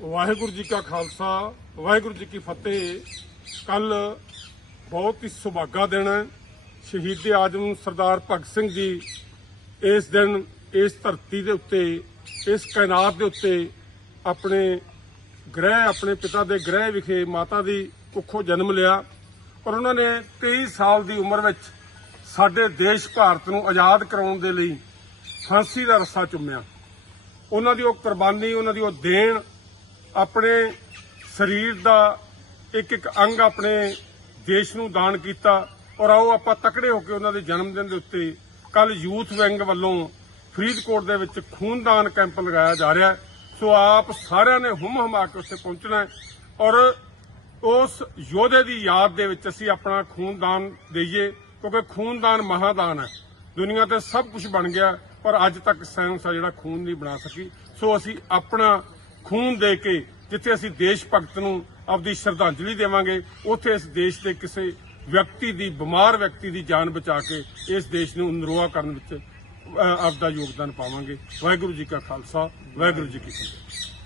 ਵਾਹਿਗੁਰੂ ਜੀ ਕਾ ਖਾਲਸਾ, ਵਾਹਿਗੁਰੂ ਜੀ ਕੀ ਫਤਿਹ। ਕੱਲ ਬਹੁਤ ਹੀ ਸੁਭਾਗਾ ਦਿਨ ਹੈ। ਸ਼ਹੀਦ ਆਜਮ ਸਰਦਾਰ ਭਗਤ ਸਿੰਘ ਜੀ ਇਸ ਦਿਨ ਇਸ ਧਰਤੀ ਦੇ ਉੱਤੇ, ਇਸ ਕਾਇਨਾਤ ਦੇ ਉੱਤੇ ਆਪਣੇ ਗ੍ਰਹਿ, ਆਪਣੇ ਪਿਤਾ ਦੇ ਗ੍ਰਹਿ ਵਿਖੇ ਮਾਤਾ ਦੀ ਕੁੱਖੋਂ ਜਨਮ ਲਿਆ। ਔਰ ਉਹਨਾਂ ਨੇ 23 ਸਾਲ ਦੀ ਉਮਰ ਵਿੱਚ ਸਾਡੇ ਦੇਸ਼ ਭਾਰਤ ਨੂੰ ਆਜ਼ਾਦ ਕਰਾਉਣ ਦੇ ਲਈ ਫਾਂਸੀ ਦਾ ਰੱਸਾ ਚੁੰਮਿਆ। ਉਹਨਾਂ ਦੀ ਉਹ ਕੁਰਬਾਨੀ, ਉਹਨਾਂ ਦੀ ਉਹ ਦੇਣ ਆਪਣੇ ਸਰੀਰ ਦਾ ਇੱਕ ਇੱਕ ਅੰਗ ਆਪਣੇ ਦੇਸ਼ ਨੂੰ ਦਾਨ ਕੀਤਾ। ਔਰ ਆਓ ਆਪਾਂ ਤਕੜੇ ਹੋ ਕੇ ਉਹਨਾਂ ਦੇ ਜਨਮ ਦਿਨ ਦੇ ਉੱਤੇ ਕੱਲ ਯੂਥ ਵਿੰਗ ਵੱਲੋਂ ਫਰੀਦਕੋਟ ਦੇ ਵਿੱਚ ਖੂਨਦਾਨ ਕੈਂਪ ਲਗਾਇਆ ਜਾ ਰਿਹਾ ਸੋ ਆਪ ਸਾਰਿਆਂ ਨੇ ਹੁਮ ਹਮਾ ਕੇ ਉੱਥੇ ਪਹੁੰਚਣਾ ਔਰ ਉਸ ਯੋਧੇ ਦੀ ਯਾਦ ਦੇ ਵਿੱਚ ਅਸੀਂ ਆਪਣਾ ਖੂਨਦਾਨ ਦਈਏ, ਕਿਉਂਕਿ ਖੂਨਦਾਨ ਮਹਾਦਾਨ ਹੈ। ਦੁਨੀਆ ਤੇ ਸਭ ਕੁਝ ਬਣ ਗਿਆ, ਪਰ ਅੱਜ ਤੱਕ ਸਾਇੰਸ ਆ ਜਿਹੜਾ ਖੂਨ ਨਹੀਂ ਬਣਾ ਸਕੀ। ਸੋ ਅਸੀਂ ਆਪਣਾ ਖੂਨ ਦੇ ਕੇ ਜਿੱਥੇ ਅਸੀਂ ਦੇਸ਼ ਭਗਤ ਨੂੰ ਆਪਦੀ ਸ਼ਰਧਾਂਜਲੀ ਦੇਵਾਂਗੇ, ਉੱਥੇ ਇਸ ਦੇਸ਼ ਦੇ ਕਿਸੇ ਵਿਅਕਤੀ ਦੀ, ਬਿਮਾਰ ਵਿਅਕਤੀ ਦੀ ਜਾਨ ਬਚਾ ਕੇ ਇਸ ਦੇਸ਼ ਨੂੰ ਨਰੋਆ ਕਰਨ ਵਿੱਚ ਆਪਦਾ ਯੋਗਦਾਨ ਪਾਵਾਂਗੇ। ਵਾਹਿਗੁਰੂ ਜੀ ਕਾ ਖਾਲਸਾ, ਵਾਹਿਗੁਰੂ ਜੀ ਕੀ ਫਤਿਹ।